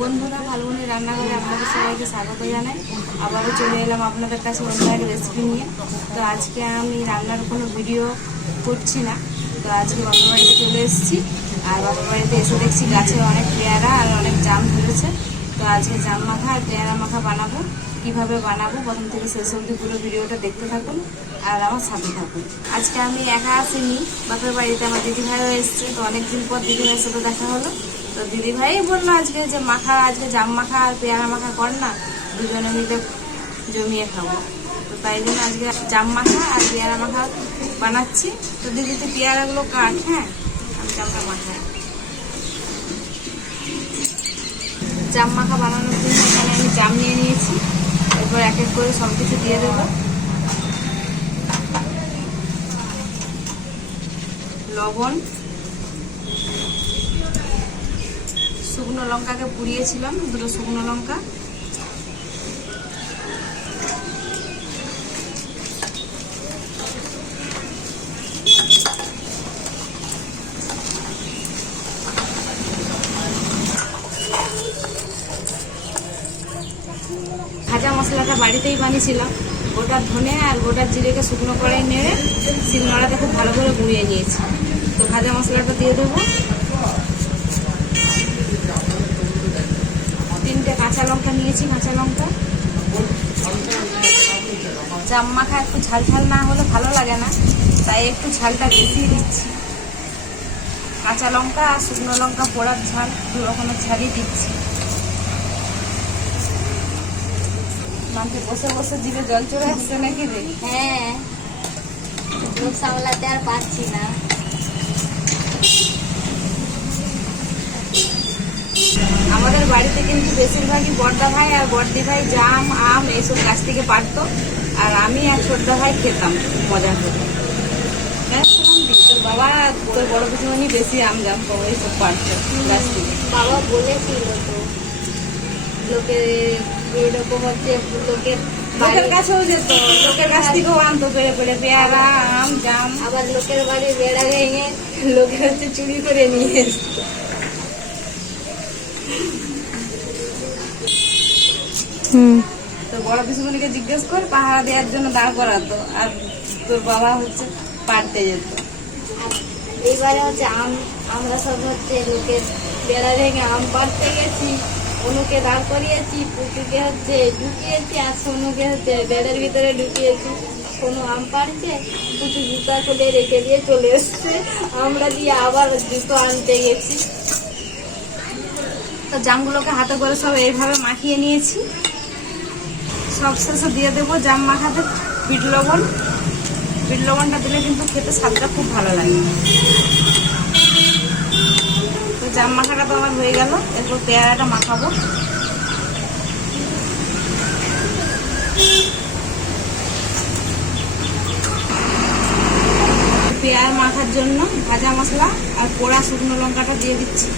বন্ধুরা, ফাল্গুনি রান্নাঘরে আপনাদের সবাইকে স্বাগত জানাই। আবারও চলে এলাম আপনাদের কাছে অন্য এক রেসিপি নিয়ে। তো আজকে আমি রান্নার কোনো ভিডিও করছি না। তো আজকে বাবার বাড়িতে চলে এসেছি, আর বাবার বাড়িতে এসে দেখছি গাছে অনেক পেয়ারা আর অনেক জাম ধরেছে। তো আজকে জাম মাখা আর পেয়ারা মাখা বানাবো। কিভাবে বানাবো প্রথম থেকে শেষ অবধি পুরো ভিডিওটা দেখতে থাকুন আর আমার সাথে থাকুন। আজকে আমি একা আসিনি, বাপের বাড়িতে আমার দিদিভাইও এসছে। তো অনেকদিন পর দিদিভাইয়ের সাথে দেখা হলো। তো দিদিভাই বললো আজকে যে আজকে জাম মাখা আর পেয়ারা মাখা কর না, দুজনে মিলে জমিয়ে খাবো। তো তাই জন্য আজকে জাম মাখা আর পেয়ারা মাখা বানাচ্ছি। তো দিদি তো পেয়ারাগুলো কাট, হ্যাঁ আমি জামটা মাখাই। জাম মাখা বানানোর জন্য এখানে আমি জাম নিয়ে নিয়েছি। এরপর এক এক করে সব কিছু দিয়ে দেবো। লবণ, শুকনো লঙ্কাকে পুড়িয়েছিলাম, দুটো শুকনো লঙ্কা, ভাজা মশলাটা বাড়িতেই বানিয়েছিলাম। গোটা ধনে আর গোটা জিরেকে শুকনো কড়াই নেড়ে শিলনোড়াতে খুব ভালো করে গুঁড়িয়ে নিয়েছি। তো ভাজা মশলাটা দিয়ে দেবো। 3টে কাঁচা লঙ্কা নিয়েছি, কাঁচা লঙ্কা। জাম মাখা একটু ঝাল ঝাল না হলে ভালো লাগে না, তাই একটু ঝালটা বেশি দিচ্ছি। কাঁচা লঙ্কা আর শুকনো লঙ্কা পোড়ার ঝাল, দু রকমের ঝালই দিচ্ছি। মাকে বসে বসে জিভে জল চলে আসছে নাকি রে? হ্যাঁ, লোক সামলাতে আর পারছি না। আমাদের বাড়িতে কিন্তু বেশিরভাগই বড়দা ভাই আর বড়দি ভাই জাম আম এইসব গাছ থেকে পারতো, আর আমি আর ছোটদা ভাই খেতাম মজা করে। তোর বাবা তোর বড় পিছুমনি বেশি আম জাম এইসব পারতো গাছ থেকে। বাবা বলেছিল তো, লোকের এরকম হচ্ছে, লোকের কাছেও যেত, লোকের কাছ থেকেও আনতো পেড়ে পেড়ে পেয়ারা আম জাম। আবার লোকের বাড়ি বেড়া ভেঙে লোকের হচ্ছে চুরি করে নিয়ে এসতো। তো বড় পিসুমনিকে জিজ্ঞেস কর, পাহারা দেওয়ার জন্য দাঁড় করাতো, আর তোর বাবা হচ্ছে পারতে যেত। এইবারে হচ্ছে আমরা সব হচ্ছে লোকের বেড়া ভেঙে আম পাড়তে গেছি। অনুকে দাঁড় করিয়েছি, পুতুকে হচ্ছে ঢুকিয়েছি, আর সোনুকে হচ্ছে বেড়ের ভিতরে ঢুকিয়েছি। সোনু আম পাড়ছে, পুতু জুতা খুলে রেখে দিয়ে চলে এসছে। আমরা দিয়ে আবার জুতো আনতে গেছি। তো জামগুলোকে হাতে করে সব এইভাবে মাখিয়ে নিয়েছি। সব শেষে দিয়ে দেবো জাম মাখাতে বিট লবণ। বিট লবণটা দিলে কিন্তু খেতে স্বাদটা খুব ভালো লাগে। তো জাম মাখাটা তো আমার হয়ে গেল। এরপর পেয়ারাটা মাখাবো। পেয়ারা মাখার জন্য ভাজা মশলা আর পোড়া শুকনো লঙ্কাটা দিয়ে দিচ্ছি।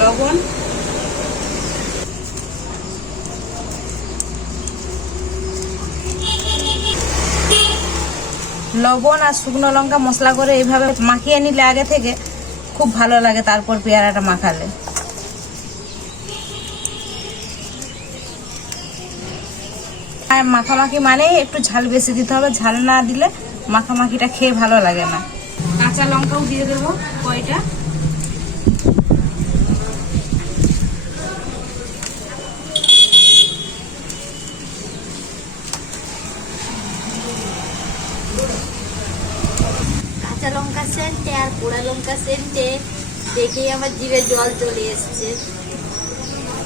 লবণ, লবণ আর শুকনো লঙ্কা মশলা করে এইভাবে মাখিয়ে নিলে আগে থেকে খুব ভালো লাগে। তারপর পেয়ারাটা মাখালে আর মাখামাখি মানে একটু ঝাল বেশি দিতে হবে, ঝাল না দিলে মাখামাখিটা খেয়ে ভালো লাগে না। কাঁচা লঙ্কাও দিয়ে দেবো কয়টা। কাঁচা লঙ্কা সেন্টে আর পোড়া লঙ্কা সেন্টে দেখেই আমার জিভে জল চলে এসছে।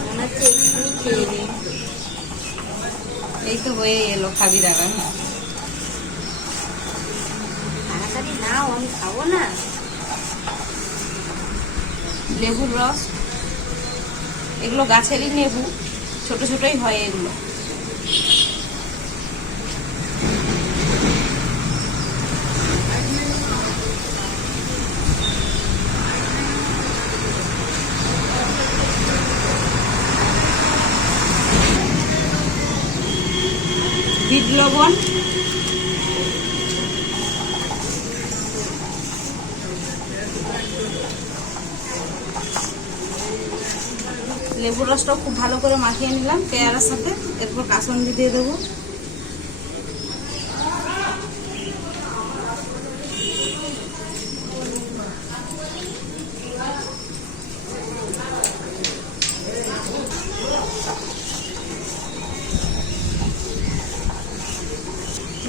মনে হচ্ছে এক্ষুনি খেয়ে নিই। এই তো হয়ে এলো, খাবি দাঁড়া। তাড়াতাড়ি নাও, আমি খাবো না। লেবুর রস, এগুলো গাছেরই লেবু, ছোট ছোটই হয় এগুলো। বিট লবণ, লেবুর রসটাও খুব ভালো করে মাখিয়ে নিলাম পেয়ারার সাথে। এরপর কাসুন্দি দিয়ে দেবো।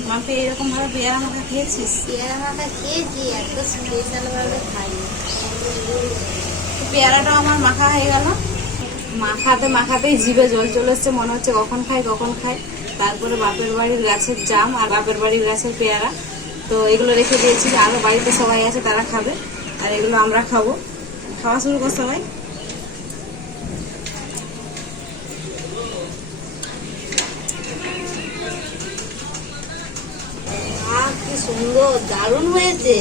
মাকে এরকম ভাবে পেয়ারা মাখা খেয়েছিস? পেয়ারা মাখা খেয়েছি, এত স্পেশাল ভাবে খাইনি। পেয়ারাটাও আমার মাখা হয়ে গেল। মাখাতে মাখাতেই জিভে জল চলে এসছে, মনে হচ্ছে কখন খাই কখন খাই। তারপরে বাপের বাড়ির গাছের জাম আর বাপের বাড়ির গাছের পেয়ারা, তো এগুলো রেখে দিয়েছি। আরো বাড়িতে সবাই আছে, তারা খাবে, আর এগুলো আমরা খাবো। খাওয়া শুরু কর সবাই। কি সুন্দর, দারুণ হয়েছে।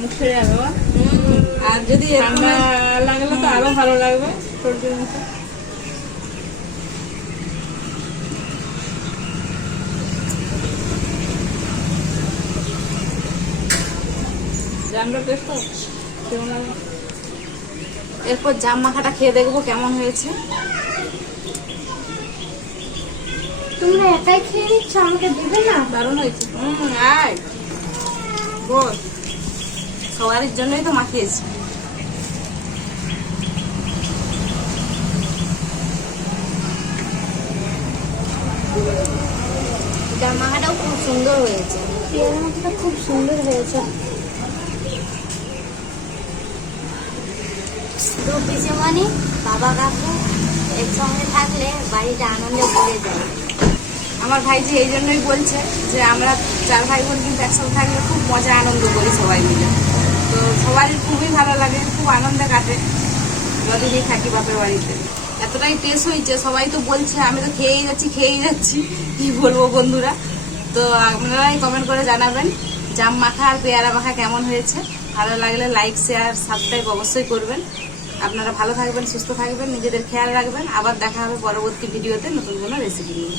মুখে যাবে, আর যদি ঠান্ডা লাগলে তো আরো ভালো লাগবে সর্দির মুখে। এরপর জাম মাখাটা খেয়ে দেখবো কেমন হয়েছে। তোমরা একাই খেয়ে নিচ্ছ, আমাকে দিবে না? দারুণ হয়েছে। আয় বল, সবার জন্যই তো মাখিয়েছি। জাম মাখাটাও খুব সুন্দর হয়েছে। পেয়ারা মাখাটা খুব সুন্দর হয়েছে। দু পিসেমণি বাবা কাকু একসঙ্গে থাকলে বাড়িটা আনন্দে ভরে যায়। আমার ভাইজি এই জন্যই বলছে যে আমরা 4 ভাই বোন কিন্তু একসাথে থাকলে খুব মজা আনন্দ করি সবাই মিলে। তো সবারই খুবই ভালো লাগে, খুব আনন্দে কাটে যতদিনই থাকি বাপের বাড়িতে। এতটাই টেস্ট হয়েছে, সবাই তো বলছে, আমি তো খেয়েই যাচ্ছি, কি বলবো বন্ধুরা। তো আপনারাই কমেন্ট করে জানাবেন জাম মাখা আর পেয়ারা মাখা কেমন হয়েছে। ভালো লাগলে লাইক শেয়ার সাবস্ক্রাইব অবশ্যই করবেন। আপনারা ভালো থাকবেন, সুস্থ থাকবেন, নিজেদের খেয়াল রাখবেন। আবার দেখা হবে পরবর্তী ভিডিওতে নতুন কোনো রেসিপি নিয়ে।